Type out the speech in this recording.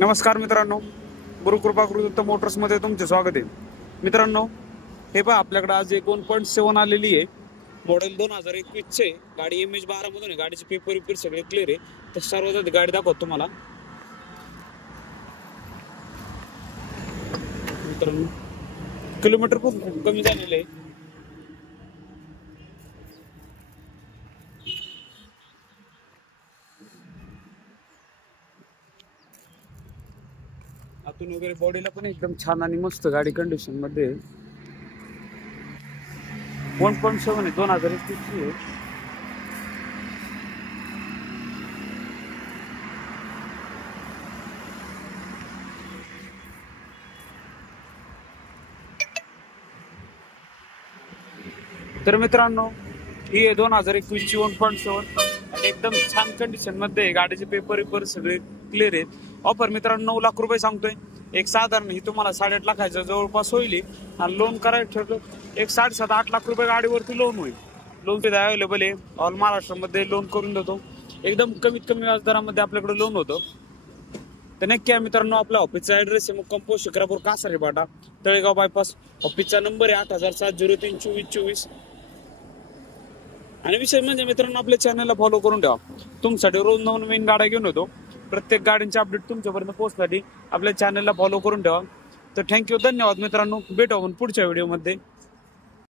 नमस्कार मित्रांनो, गुरुकृपा गुरुदत्त मोटर्स मध्ये तुमचे स्वागत आहे। मित्रांनो, हे पहा आपल्याकडे आज एक 1.7 आलेली आहे, मॉडेल 2021 चे। गाडी MH12 मधून आहे। गाडीचे पेपर रिपेअर सगळे क्लिअर आहे। तर सर्वात गाडी दाखवतो तुम्हाला। मित्रांनो, किलोमीटर खूप कमी झालेले आहे। आतून वगैरे बॉडीला पण एकदम छान आणि मस्त गाडी कंडिशन मध्ये 1.7 आहे, 2021 ची आहे। तर मित्रांनो, ही आहे 2021 ची 1.7 आणि एकदम छान कंडिशन मध्ये आहे। गाडीचे पेपर रिपेअर सगळे क्लिअर आहेत। ऑफर मित्रांनो 9 लाख रुपये सांगतोय। एक साधारण ही तुम्हाला 8.5 लाखाच्या जवळपास होईल आणि लोन करायचं ठरलं एक 7.5-8 लाख रुपये गाडीवरती लोन होईल। लोन सुद्धा अवेलेबल आहे। ऑल महाराष्ट्रामध्ये लोन करून देतो। एकदम कमीत कमी व्याजदरामध्ये आपल्याकडे लोन होतं। तर नक्की मित्रांनो, आपल्या ऑफिसचा ऍड्रेस आहे मुक्काम पोस्ट शिक्रापूर कासारे फाटा, तळेगाव बायपास। ऑफिसचा नंबर आहे 8070032424। आणि विशेष म्हणजे मित्रांनो, आपल्या चॅनलला फॉलो करून ठेवा। तुमच्यासाठी रोज नवीन गाड्या घेऊन येतो। प्रत्येक गाड्यांचे अपडेट तुमच्यापर्यंत पोहोचण्यासाठी आपल्या चॅनलला फॉलो करून ठेवा। तर थँक्यू, धन्यवाद मित्रांनो। भेटू आपण पुढच्या व्हिडिओमध्ये।